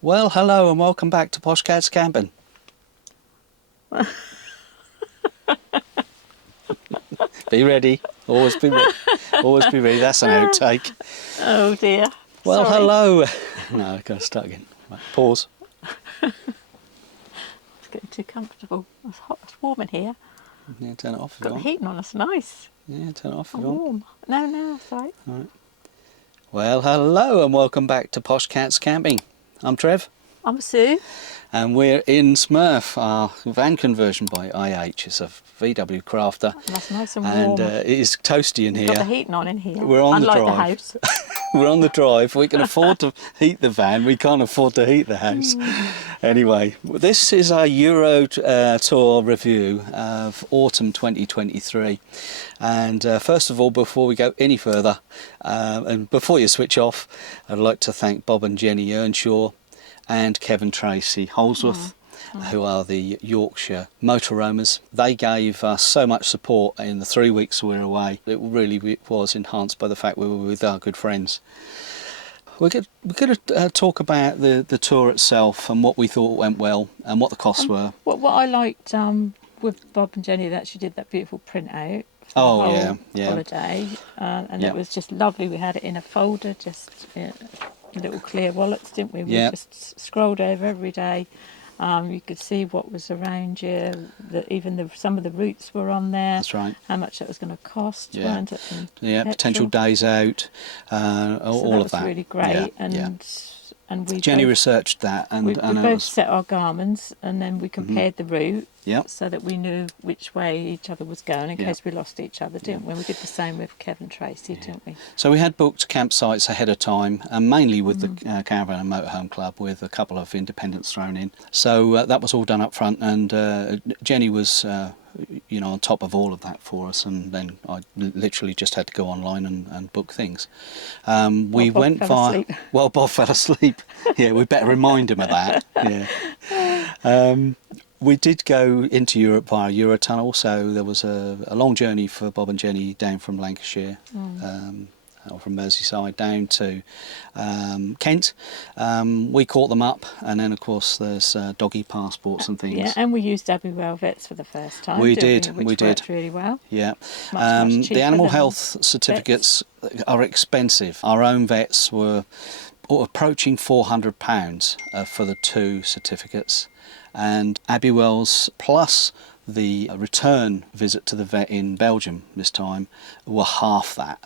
Well, hello and welcome back to Poshcats Camping. Be ready. Always be ready. Always be ready. That's an outtake. Oh dear. Well, Sorry. hello. No, I've got to start again. Right, pause. It's getting too comfortable. It's hot. It's warm in here. Yeah, turn it off if you Got the want. heating on. It's nice. Yeah, turn it off if I'm you want. warm. No, it's all right. All right. Well, hello and welcome back to Poshcats Camping. I'm Trev. I'm Sue. And we're in Smurf, our van conversion by IH. It's a VW Crafter. That's nice and And warm. it is toasty in We've here. got the heating on in here. We're on the Unlike drive. the house. We're on the drive. We can afford to heat the van. We can't afford to heat the house. Anyway, this is our Euro Tour review of autumn 2023. And first of all, before we go any further, and before you switch off, I'd like to thank Bob and Jenny Earnshaw and Kevin Tracy Holsworth, who are the Yorkshire Motorhomes. They gave us so much support in the 3 weeks we were away. It really was enhanced by the fact we were with our good friends. We're going to talk about the tour itself and what we thought went well and what the costs were. What I liked with Bob and Jenny, that she did that beautiful printout for the Oh, whole yeah. holiday, and Yeah. it was just lovely. We had it in a folder, just little clear wallets, didn't we? We Yeah. just scrolled over every day. You could see what was around you. Some of the routes were on there. That's right. How much that was going to cost, Yeah. weren't it? And Yeah, potential petrol. days out, So all that of was that. really great. Yeah, And we Jenny both, researched that, and we it both was set our Garmins, and then we compared the route. yeah. So that we knew which way each other was going in Yeah. case we lost each other, didn't we? We did the same with Kevin Tracy, didn't we? So we had booked campsites ahead of time, and mainly with the Caravan and Motorhome Club, with a couple of independents thrown in. So that was all done up front, and Jenny was, on top of all of that for us. And then I literally just had to go online and book things. We Bob went fell via. asleep. Well, Bob fell asleep. Yeah, we better remind him of that. Yeah. We did go into Europe via Eurotunnel, so there was a long journey for Bob and Jenny down from Lancashire, or from Merseyside down to Kent. We caught them up, and then of course there's doggy passports and things. Yeah, and we used Abbey Vets for the first time. We didn't did, Which we did. worked really well. Yeah, Much the cheaper animal than health certificates are expensive. Our own vets were approaching £400 for the 2 certificates, and Abbey Wells plus the return visit to the vet in Belgium this time were half that.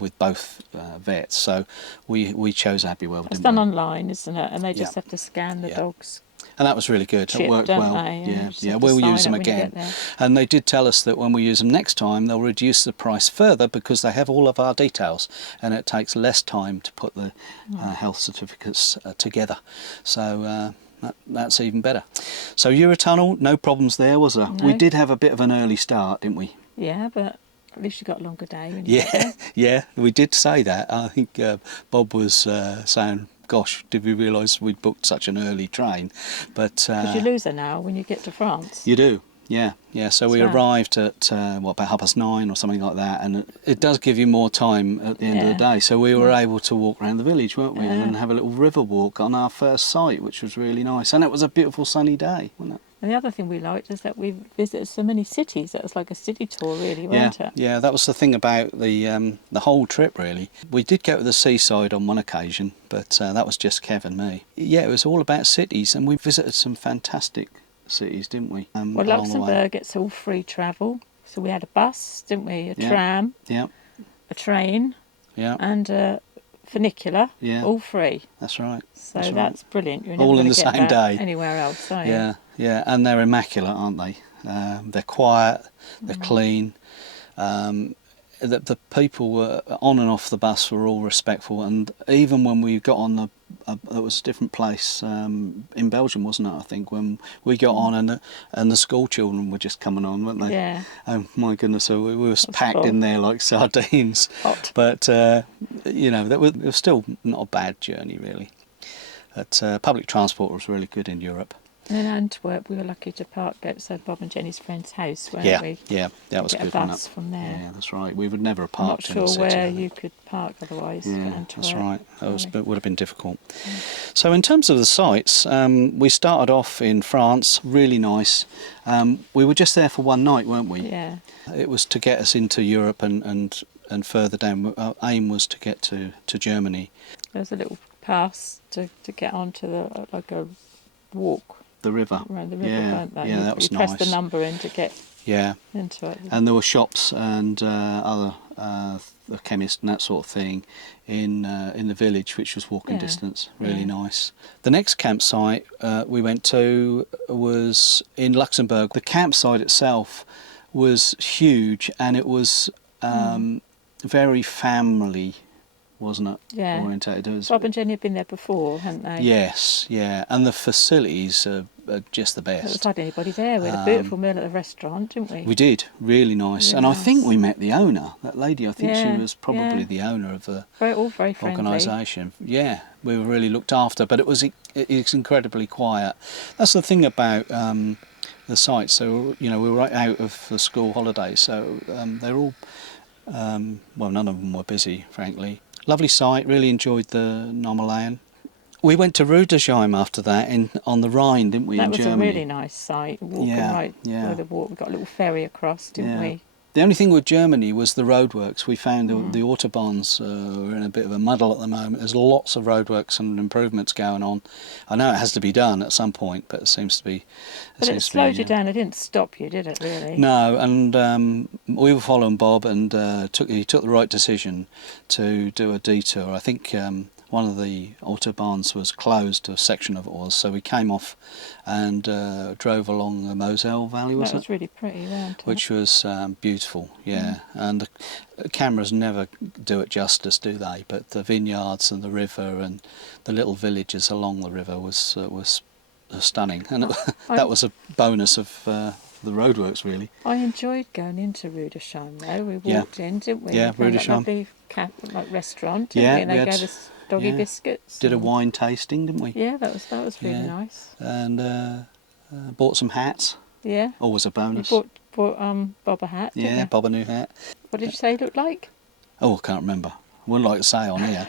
With both vets, so we chose Abbey Wells. It's done online, isn't it? And they just Yeah. have to scan the Yeah. dog's And that was really good. chip, It worked don't well. they? Yeah, Just yeah. have to We'll sign use them it when you again. get there. And they did tell us that when we use them next time, they'll reduce the price further because they have all of our details, and it takes less time to put the health certificates together. So that's even better. So Eurotunnel, no problems there, was there? No. We did have a bit of an early start, didn't we? Yeah, but at least you got a longer day. When you get there. Yeah, we did say that. I think Bob was saying, gosh, did we realise we'd booked such an early train? But Because you lose an hour when you get to France. you do, yeah. So we That's right. arrived at, about 9:30 or something like that, and it does give you more time at the end of the day. So we were able to walk around the village, weren't we, and have a little river walk on our first site, which was really nice. And it was a beautiful sunny day, wasn't it? And the other thing we liked is that we visited so many cities. It was like a city tour, really, wasn't it? Yeah, that was the thing about the whole trip, really. We did go to the seaside on one occasion, but that was just Kev and me. Yeah, it was all about cities, and we visited some fantastic cities, didn't we? Well, along the way. Luxembourg, it's all free travel. So we had a bus, didn't we? A Yeah. tram, Yeah, a train, yeah, and a funicular, Yeah. all free. that's right. So That's right. that's brilliant. You're never All in gonna the get same that day. anywhere else, are you? Yeah, and they're immaculate, aren't they? They're quiet, they're clean. The people were on and off the bus were all respectful, and even when we got on it was a different place in Belgium, wasn't it? I think when we got on, and the school children were just coming on, weren't they? Yeah. Oh my goodness! So we were packed cool. in there like sardines. Hot. But it was still not a bad journey, really. But public transport was really good in Europe. And in Antwerp, we were lucky to park outside Bob and Jenny's friend's house, weren't Yeah, we? yeah, that was Get good. a bus from there. Yeah, that's right. We would never have I'm not parked in sure the city. where I think. you could park otherwise. For Yeah, Antwerp. that's right. That would have been difficult. So in terms of the sites, we started off in France, really nice. We were just there for one night, weren't we? Yeah. It was to get us into Europe and further down. Our aim was to get to Germany. There was a little pass to get onto like a walk The river. around the river, weren't there? Yeah, that was you nice. pressed the number in to get Yeah. into it. And there were shops and other a chemist and that sort of thing in the village, which was walking distance. Really nice. The next campsite we went to was in Luxembourg. The campsite itself was huge, and it was very family, wasn't it? Yeah. Orientated. It was, Bob and Jenny had been there before, hadn't they? yes, yeah, and the facilities are just the There was best. hardly anybody there. We had a beautiful meal at the restaurant, didn't we? We did, really nice. Really And I think nice. we met the owner, that lady. I think Yeah, she was probably yeah. the owner of the All very friendly. organisation. Yeah, we were really looked after, but it's incredibly quiet. That's the thing about the site. So, we were right out of the school holidays, so they're all, well, none of them were busy, frankly. Lovely site, really enjoyed the Normalayen. We went to Rudesheim after that on the Rhine, didn't we, That in was Germany? a really nice site, walking right yeah. through the walk. We got a little ferry across, didn't we? The only thing with Germany was the roadworks. We found the autobahns were in a bit of a muddle at the moment. There's lots of roadworks and improvements going on. I know it has to be done at some point, but it seems to be... But it slowed you down. It didn't stop you, did it, really? No, and we were following Bob, and he took the right decision to do a detour. I think one of the autobahns was closed, a section of it was, so we came off and drove along the Moselle Valley, That was really pretty, wasn't it? which was beautiful, yeah. And the cameras never do it justice, do they? But the vineyards and the river and the little villages along the river was stunning, and that was a bonus of the roadworks, really. I enjoyed going into Rudesheim, though. We walked in, didn't we? Yeah, We found that Rudesheim. lovely restaurant, didn't we? And they gave us doggy biscuits. Did a and- wine tasting, didn't we? Yeah, that was really nice. And bought some hats. Yeah. Always a You bonus. bought Bob a hat, didn't Yeah, you? Bob a new hat. What did you say it looked like? Oh, I can't remember. Wouldn't like to say on here.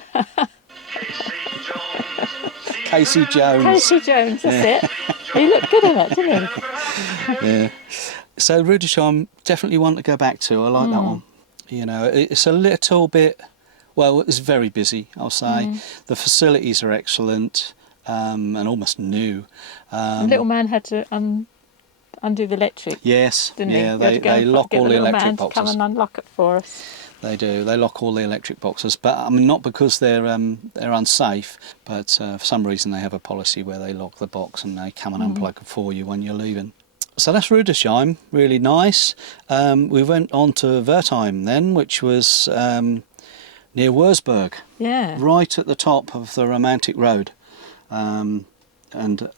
Casey Jones. Casey Jones, that's it. He looked good in it, didn't he? Yeah. So Rudesheim, definitely one to go back to. I like that one. It's a little bit, well, it's very busy, I'll say. The facilities are excellent and almost new. The little man had to undo the electric, Yes, didn't yeah, he? We had to go they and lock get all the little electric man to come boxes. and unlock it for us. They do. They lock all the electric boxes, but I mean not because they're unsafe, but for some reason they have a policy where they lock the box and they come and unplug it for you when you're leaving. So that's Rudesheim, really nice. We went on to Wertheim then, which was near Wurzburg, Yeah. right at the top of the romantic road, and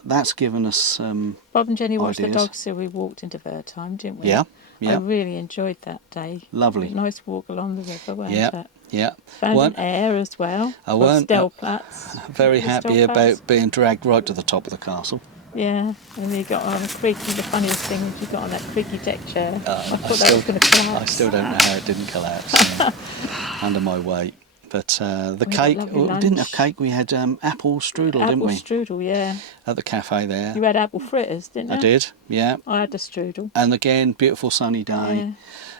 that's given us Bob and Jenny watched ideas. the dogs, so we walked into Wertheim, didn't we? Yeah. I really enjoyed that day. Lovely. Nice walk along the river, wasn't Yeah. it? Yeah. Found Weren't- an air as well. I weren't Stellplatz. very The happy Stellplatz. about being dragged right to the top of the castle. Yeah, and you got on a creaky, the funniest thing is you got on that creaky deck chair. I thought that still- was going to collapse. I still don't know how it didn't collapse under my weight. But the We got cake, lovely we didn't have lunch. cake, we had apple strudel, didn't Apple we? strudel, yeah. At the cafe there. You had apple fritters, didn't you? I did, yeah. I had the strudel. And again, beautiful sunny day.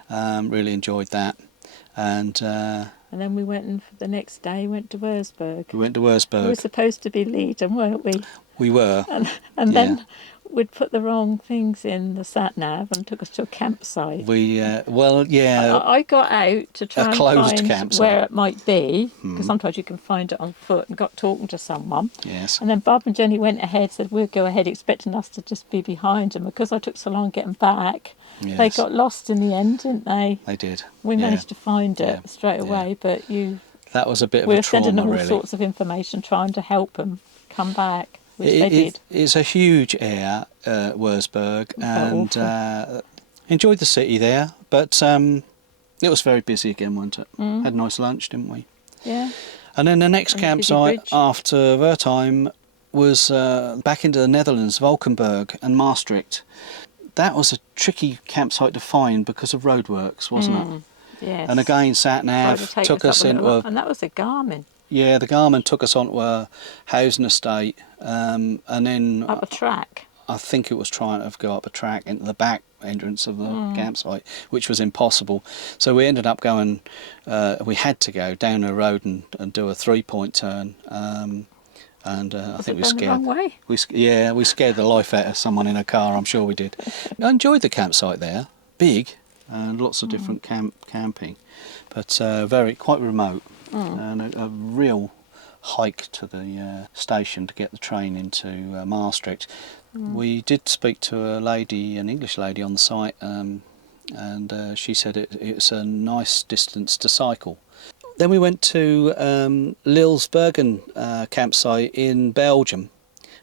Yeah. Really enjoyed that. And And then we went and for the next day went to Wurzburg. we went to We were Wurzburg. supposed to be Leiden, weren't we? We were. And Yeah. then we'd put the wrong things in the sat nav and took us to a campsite. We, well, yeah. I got out to try and closed find campsite. where it might be, because sometimes you can find it on foot, and got talking to someone. Yes. And then Bob and Jenny went ahead, said we'll go ahead, expecting us to just be behind. And because I took so long getting back, they Yes. got lost in the end, didn't they? They did. We yeah. managed to find it Yeah. straight Yeah. away, but That was a bit of we a were sending them trauma, all really. sorts of information, trying to help them come back, which they did. It's a huge area, Wurzburg, and awful. enjoyed the city there, but it was very busy again, wasn't it? Had a nice lunch, didn't we? Yeah. And then the next And the busy campsite bridge. after Wertheim was back into the Netherlands, Valkenburg and Maastricht. That was a tricky campsite to find because of roadworks, wasn't it? Yes. And again, sat nav took us into a... And that was a Garmin. Yeah, the Garmin took us onto a housing estate, and then... Up a track. I think it was trying to go up a track into the back entrance of the campsite, which was impossible. So we ended up going, we had to go down a road and do a 3-point turn. And I think we scared. The wrong way? We scared the life out of someone in a car. I'm sure we did. I enjoyed the campsite there, big, and lots of different camping, but quite remote, and a real hike to the station to get the train into Maastricht. We did speak to a lady, an English lady, on the site, and she said it's a nice distance to cycle. Then we went to Lilsbergen campsite in Belgium.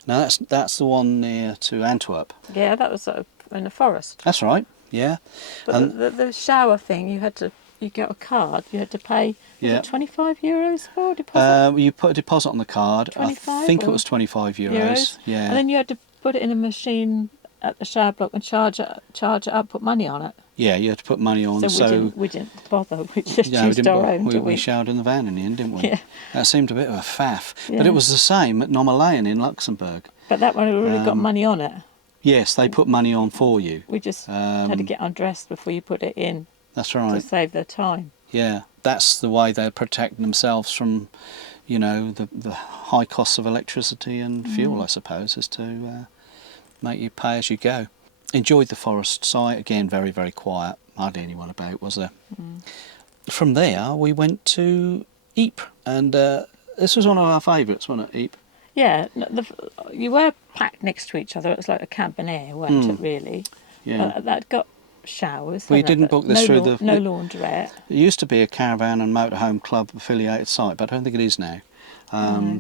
Now that's the one near to Antwerp. Yeah, that was in the forest. That's right. Yeah. But And the shower thing, you got a card. You had to pay. Was it €25 for a deposit? you put a deposit on the card. 25 I think it was €25. Yeah. And then you had to put it in a machine at the shower block and charge it up, put money on it. Yeah, you had to put money on. So we didn't bother. We just used our own. We showered in the van in the end, didn't we? Yeah. That seemed a bit of a faff. Yeah. But it was the same at Nommerleyen in Luxembourg. But that one really got money on it. Yes, they put money on for you. We just had to get undressed before you put it in. That's right. To save their time. Yeah, that's the way they're protecting themselves from, the high costs of electricity and fuel, I suppose, is to make you pay as you go. Enjoyed the forest site, again, very, very quiet. Hardly anyone about, was there? From there, we went to Ieper, and this was one of our favourites, wasn't it, Ieper? Yeah, you were packed next to each other. It was like a camp and air, weren't it, really? Yeah. That got showers. We didn't book this through the... No laundrette. It used to be a Caravan and Motorhome Club affiliated site, but I don't think it is now.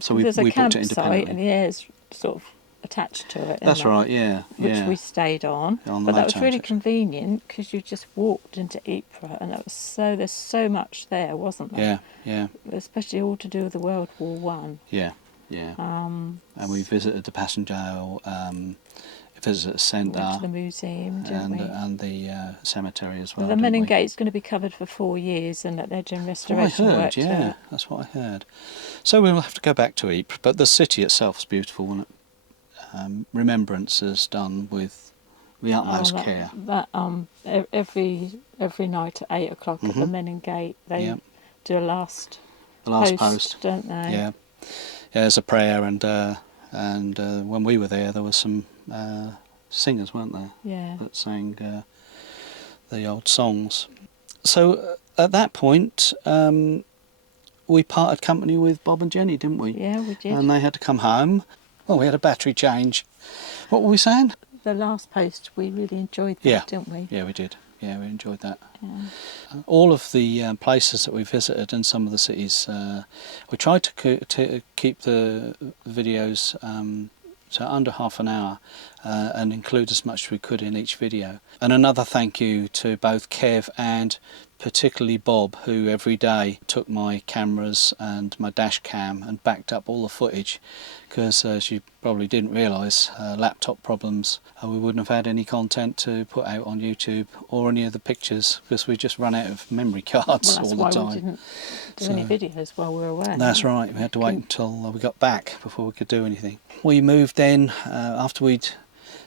So we booked it independently. There's a campsite and the air's sort of attached to it. That's right, yeah. Which we stayed on. But that was really convenient because you just walked into Ieper, and there's so much there, wasn't there? Yeah. Especially all to do with the World War One. Yeah. And we visited the passenger visitor centre. Went to the museum, didn't we? And the cemetery as well. The MkII's going to be covered for 4 years, and that they're doing restoration work. Yeah, that's what I heard. So we'll have to go back to Ieper, but the city itself is beautiful, isn't it? Remembrance is done with the utmost care. Every night at 8 o'clock at the MkII, they do a last post, don't they? Yeah, there's a prayer, and when we were there was some singers, weren't there? Yeah. That sang the old songs. So at that point, we parted company with Bob and Jenny, didn't we? Yeah, we did. And they had to come home. Well, we had a battery change. What were we saying? The last post, we really enjoyed that, didn't we? Yeah, we did. Yeah, we enjoyed that. Yeah. All of the places that we visited in some of the cities, we tried to keep the videos to under half an hour and include as much as we could in each video. And another thank you to both Kev and particularly Bob, who every day took my cameras and my Dashcam and backed up all the footage, because as you probably didn't realise, laptop problems, we wouldn't have had any content to put out on YouTube or any of the pictures, because we just run out of memory cards all the time. That's why we didn't do any videos while we were away. That's right, we had to wait until we got back before we could do anything. We moved then, after we'd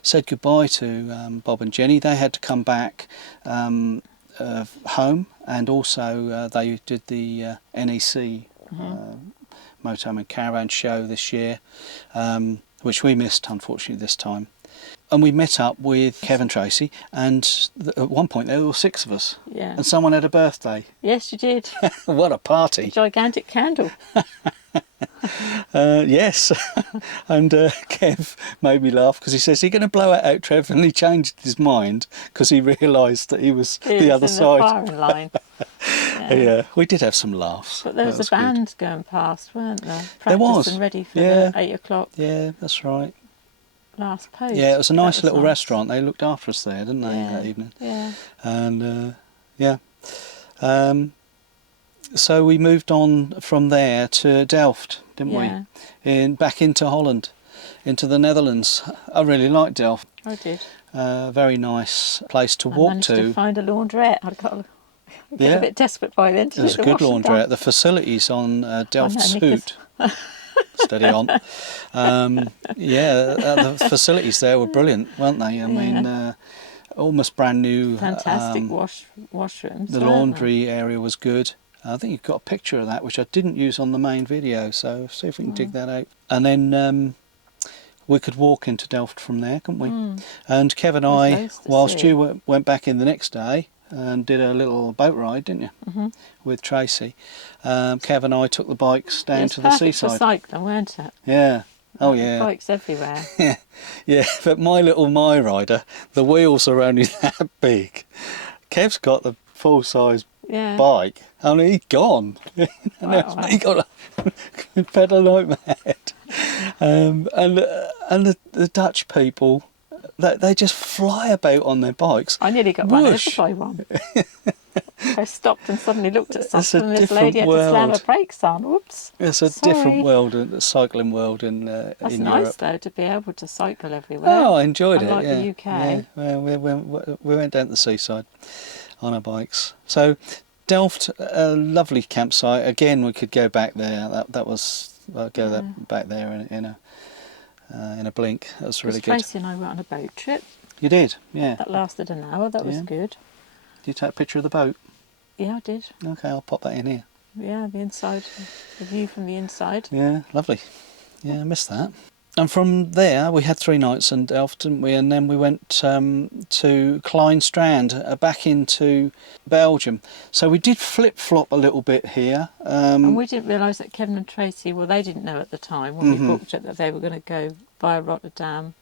said goodbye to Bob and Jenny, they had to come back home, and also they did the NEC Motorhome and Caravan show this year, which we missed unfortunately this time. And we met up with Kevin Tracy, and at one point there were 6 of us. Yeah. And someone had a birthday. Yes, you did. What a party. A gigantic candle. Yes. And Kev made me laugh because he says, "Are you going to blow it out, Trev?" And he changed his mind because he realised that he was the other side. The firing line. Yeah, we did have some laughs. But there was a band going past, weren't there? There was. Practising ready for the 8 o'clock. Yeah, that's right. Last post. Yeah, it was a nice little restaurant. They looked after us there, didn't they, that evening? Yeah. And so we moved on from there to Delft, didn't we? Back into Holland. into the Netherlands. I really liked Delft. I did. Very nice place to I walk managed to. to find a laundrette. I got a bit desperate by then to There's do a the good washing laundrette. done. The facilities on Delft no, Suit. Steady on. The facilities there were brilliant, weren't they? I mean, almost brand new. Fantastic washrooms. The laundry area was good. I think you've got a picture of that, which I didn't use on the main video, so see if we can dig that out. And then we could walk into Delft from there, couldn't we? And Kev and I, whilst you went back in the next day and did a little boat ride, didn't you? With Tracy. Kev and I took the bikes down to the seaside. For cycling, weren't it? Yeah. Oh yeah. Bikes everywhere. Yeah, but my little Rider, the wheels are only that big. Kev's got the full-size bike, and he's gone. He got a pedal like mad. And the Dutch people, they just fly about on their bikes. I nearly got run over by one. I stopped and suddenly looked at something, and this lady had to slam her brakes on. Whoops. It's a different world, the cycling world in Europe. That's nice though, to be able to cycle everywhere. Oh, I enjoyed it. Unlike the UK. Yeah. Well, we went down to the seaside on our bikes. So Delft, a lovely campsite. Again, we could go back there. That was back there in a blink. That was really good. Tracy and I went on a boat trip. You did, yeah. That lasted an hour. That was good. Did you take a picture of the boat? Yeah, I did. Okay, I'll pop that in here. Yeah, the inside, the view from the inside. Yeah, lovely. Yeah, I missed that. And from there, we had 3 nights in Delft, didn't we? And then we went to Kleinstrand, back into Belgium. So we did flip-flop a little bit here. And we didn't realise that Kevin and Tracy, well, they didn't know at the time when we booked it that they were going to go via Rotterdam,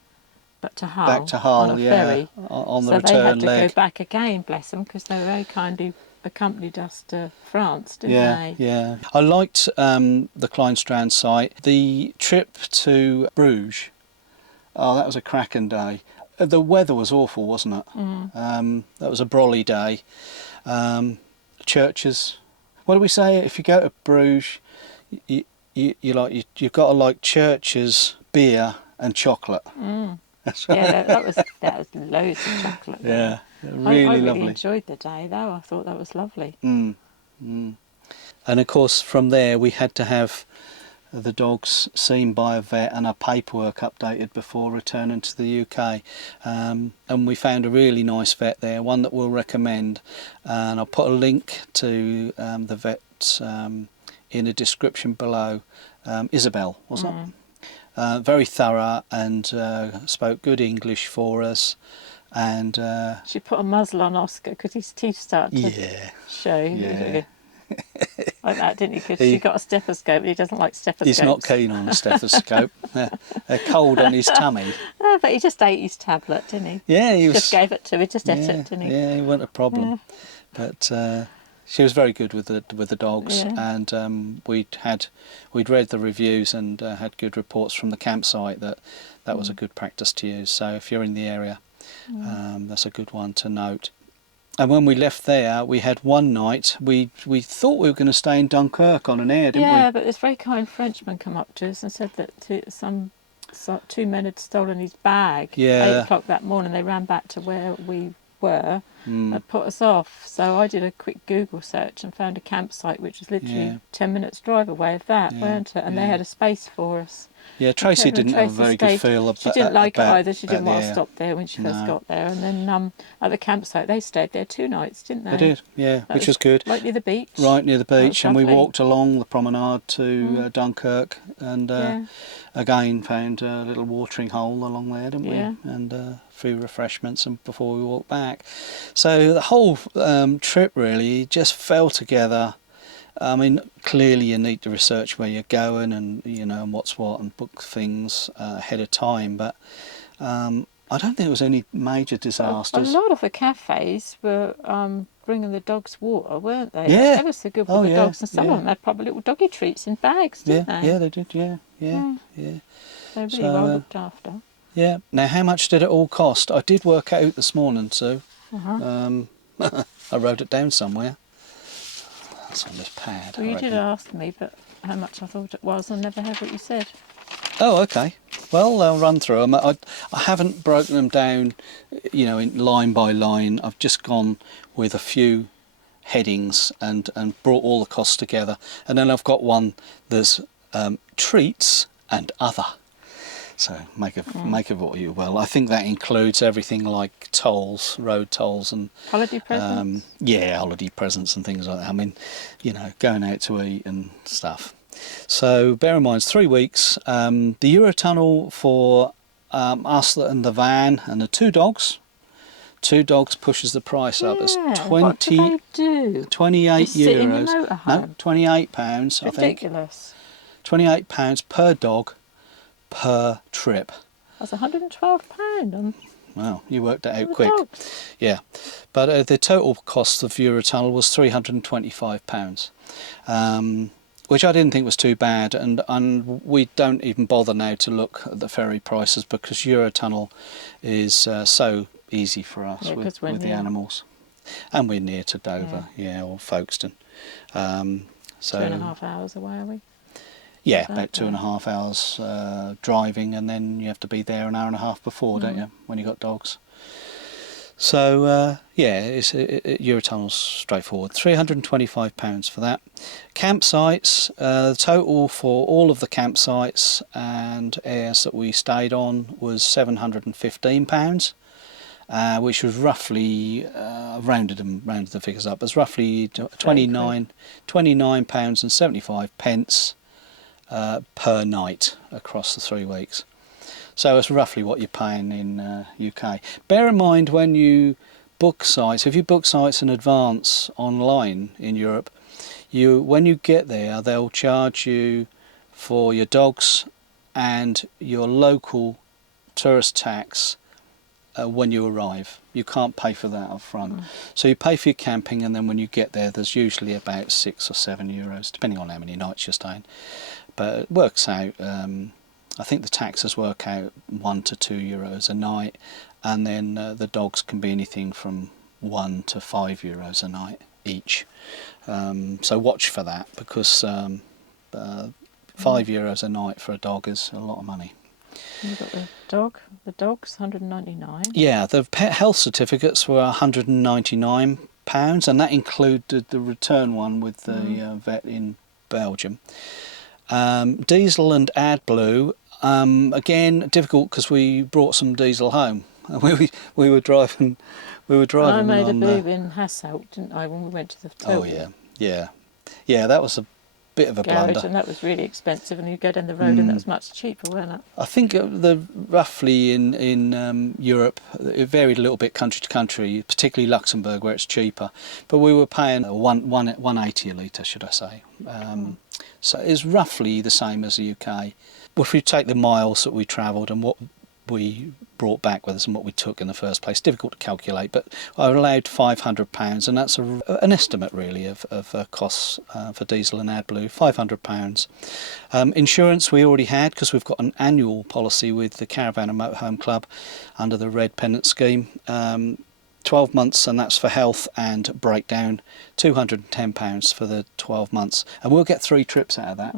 but to Hull, back to Hull, on a ferry. On the so return they had to leg. go back again, bless them, because they very kindly accompanied us to France, didn't they? Yeah. I liked the Kleinstrand site. The trip to Bruges, that was a cracking day. The weather was awful, wasn't it? That was a brolly day. Churches. What do we say? If you go to Bruges, you've got to like churches, beer and chocolate. Yeah, that was loads of chocolate. Yeah, really I really lovely. enjoyed the day though. I thought that was lovely. And of course from there we had to have the dogs seen by a vet and our paperwork updated before returning to the UK. And we found a really nice vet there, one that we'll recommend. And I'll put a link to the vet in the description below. Isabel, wasn't it? Very thorough and spoke good English for us, and she put a muzzle on Oscar because his teeth started to show. Yeah. Like that, didn't he? Because she got a stethoscope, but he doesn't like stethoscopes. He's not keen on a stethoscope. They're cold on his tummy. No, but he just ate his tablet, didn't he? Yeah, he just gave it to me. Just ate it, didn't he? Yeah, he wasn't a problem. But she was very good with the dogs, and we'd read the reviews and had good reports from the campsite that was a good practice to use. So if you're in the area, that's a good one to note. And when we left there, we had one night. We thought we were going to stay in Dunkirk on an air, didn't we? Yeah, but this very kind Frenchman come up to us and said that two men had stolen his bag. Yeah. 8 o'clock that morning. They ran back to where we were and put us off. So I did a quick Google search and found a campsite which was literally 10 minutes drive away of that, weren't it? And they had a space for us. Yeah, Tracy didn't have a very good feel about it. She didn't like it either. She didn't want to stop there when she first got there. And then at the campsite, they stayed there 2 nights, didn't they? They did, yeah, which was good. Right near the beach. Right near the beach, and we walked along the promenade to Dunkirk, and again found a little watering hole along there, didn't we? Yeah. And a few refreshments and before we walked back. So the whole trip really just fell together. I mean, clearly you need to research where you're going and, and what's what, and book things ahead of time. But I don't think there was any major disasters. A lot of the cafes were bringing the dogs water, weren't they? Yeah. They were so good with the dogs. And some of them had probably little doggy treats in bags, didn't they? Yeah, they did, yeah. They were really well looked after. Yeah. Now, how much did it all cost? I did work out this morning, Sue. I wrote it down somewhere. That's on this pad. Well, you did ask me, but how much I thought it was, I never heard what you said. Oh, okay. Well, I'll run through them. I haven't broken them down, you know, in line by line. I've just gone with a few headings and brought all the costs together. And then I've got one that's treats and other. So make of what you will. I think that includes everything like tolls, road tolls, and holiday presents. Yeah, holiday presents and things like that. I mean, you know, going out to eat and stuff. So bear in mind, it's 3 weeks. The Eurotunnel for us and the van and the two dogs. 2 dogs pushes the price up. It's 28 what do they do? Just sit in your euros. motorhome? No, £28. I think. Ridiculous. £28 per dog per trip. That's £112. Wow, you worked it out The quick. dogs. Yeah, but the total cost of Eurotunnel was £325, which I didn't think was too bad, and we don't even bother now to look at the ferry prices because Eurotunnel is so easy for us with the animals, and we're near to Dover, or Folkestone. So 2.5 hours away, are we? Yeah, about 2.5 hours driving, and then you have to be there an hour and a half before, don't you, when you got dogs? So Eurotunnel's straightforward. £325 for that. Campsites, the total for all of the campsites and airs that we stayed on was £715, which was roughly rounded the figures up. It's roughly £29.75 per night across the 3 weeks. So it's roughly what you're paying in UK. Bear in mind when you book sites, if you book sites in advance online in Europe, when you get there they'll charge you for your dogs and your local tourist tax when you arrive. You can't pay for that up front. So you pay for your camping, and then when you get there there's usually about €6 or €7, depending on how many nights you're staying. But it works out, I think the taxes work out €1 to €2 a night, and then the dogs can be anything from €1 to €5 a night each. So watch for that, because €5 a night for a dog is a lot of money. You've got the dog's £199. Yeah, the pet health certificates were £199, and that included the return one with the vet in Belgium. Diesel and AdBlue, again difficult because we brought some diesel home. We were driving. I made a boob in Hasselt, didn't I, when we went to the total yeah. That was a bit of a blunder. And that was really expensive, and you go down the road and that was much cheaper, wasn't it? I think roughly in Europe it varied a little bit country to country, particularly Luxembourg where it's cheaper. But we were paying 180 a litre, should I say. So it's roughly the same as the UK. If we take the miles that we travelled and what we brought back with us and what we took in the first place, difficult to calculate, but I allowed £500, and that's an estimate really of costs for diesel and AdBlue, £500. Insurance we already had, because we've got an annual policy with the Caravan and Motorhome Club under the Red Pennant scheme. 12 months, and that's for health and breakdown. £210 for the 12 months, and we'll get 3 trips out of that.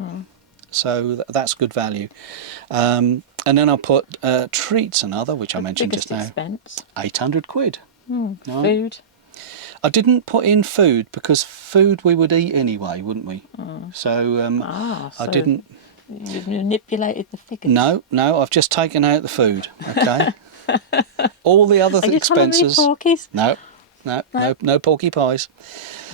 So that's good value. And then I'll put treats and other, which I mentioned just now. Expense. £800. Food. I didn't put in food because food we would eat anyway, wouldn't we? So I didn't. You've manipulated the figures. No, I've just taken out the food. Okay. All the other expenses. Are you porkies? No porky pies.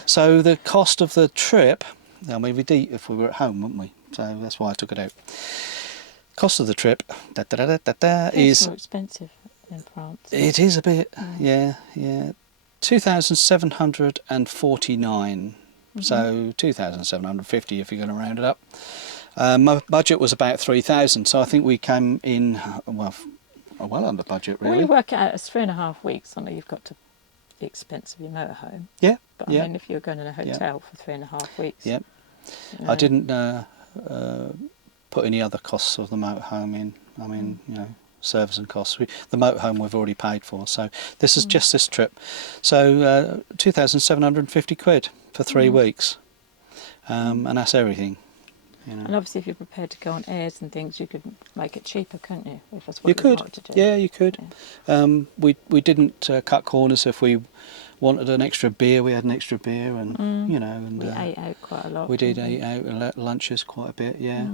So the cost of the trip, I mean, we'd eat if we were at home, wouldn't we? So that's why I took it out. Cost of the trip is more expensive in France. It is a bit, yeah. 2,749. So 2,750 if you're going to round it up. My budget was about 3,000, so I think we came in well under budget really. Well, you work it out as 3.5 weeks. I know you've got to the expense of your motorhome. Yeah. But I mean, if you're going in a hotel for 3.5 weeks. Yeah. You know. I didn't put any other costs of the motorhome in. I mean, you know, service and costs. The motorhome we've already paid for. So this is just this trip. So 2,750 quid for 3 weeks, and that's everything. You know. And obviously, if you're prepared to go on airs and things, you could make it cheaper, couldn't you? If that's what You could, wanted to do. yeah, you could. Yeah. We didn't cut corners. If we wanted an extra beer, we had an extra beer, and you know, and We ate out quite a lot. we did didn't eat out lunches quite a bit, yeah.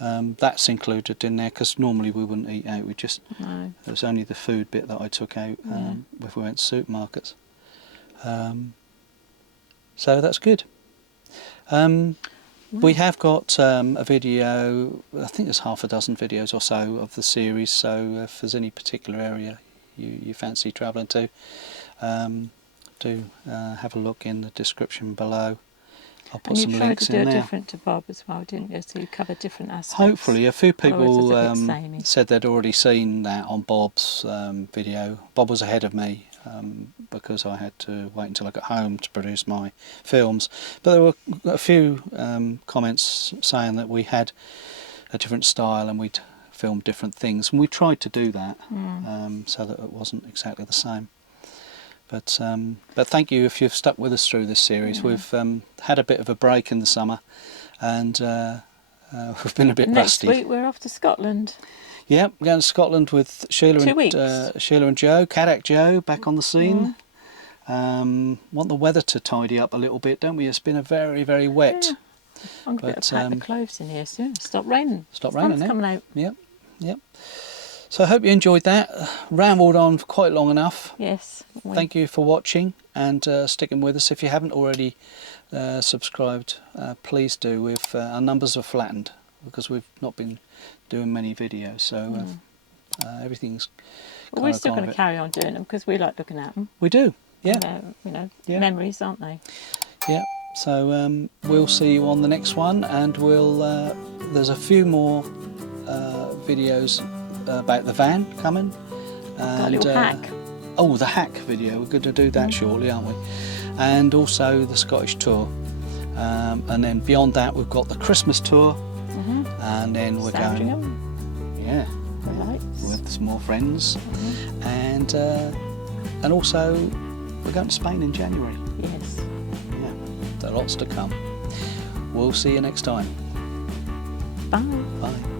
Mm. That's included in there because normally we wouldn't eat out. We just No. it was only the food bit that I took out if we went to supermarkets. So that's good. We have got a video, I think there's half a dozen videos or so of the series, so if there's any particular area you fancy travelling to, do have a look in the description below. I'll put some links in there. And you tried to do it different to Bob as well, didn't you? So you covered different aspects. Hopefully, a few people Otherwise it's a bit samey. said they'd already seen that on Bob's video. Bob was ahead of me because I had to wait until I got home to produce my films. But there were a few comments saying that we had a different style and we'd filmed different things. And we tried to do that so that it wasn't exactly the same. But thank you if you've stuck with us through this series. We've had a bit of a break in the summer, and we've been a bit rusty. Next week we're off to Scotland. Yep, we're going to Scotland with Sheila 2 weeks. Sheila and Joe, Cadak Joe, back on the scene. Want the weather to tidy up a little bit, don't we? It's been a very, very wet. Yeah. I'm going to pack the clothes in here soon. Stop raining. Stop raining. Sun's coming out. Yep, yep. So I hope you enjoyed that. Rambled on for quite long enough. Yes. Thank you for watching and sticking with us. If you haven't already subscribed, please do. Our numbers are flattened because we've not been doing many videos, so everything's. Well, we're still going to carry on doing them because we like looking at them. We do, yeah. Memories, aren't they? Yeah. So we'll see you on the next one, and we'll. There's a few more videos about the van coming. Got a little hack. Oh, the hack video. We're going to do that shortly, aren't we? And also the Scottish tour. And then beyond that, we've got the Christmas tour. And then we're Sandringham. going. Yeah. With some more friends. And also we're going to Spain in January. Yes. Yeah. There are lots to come. We'll see you next time. Bye. Bye.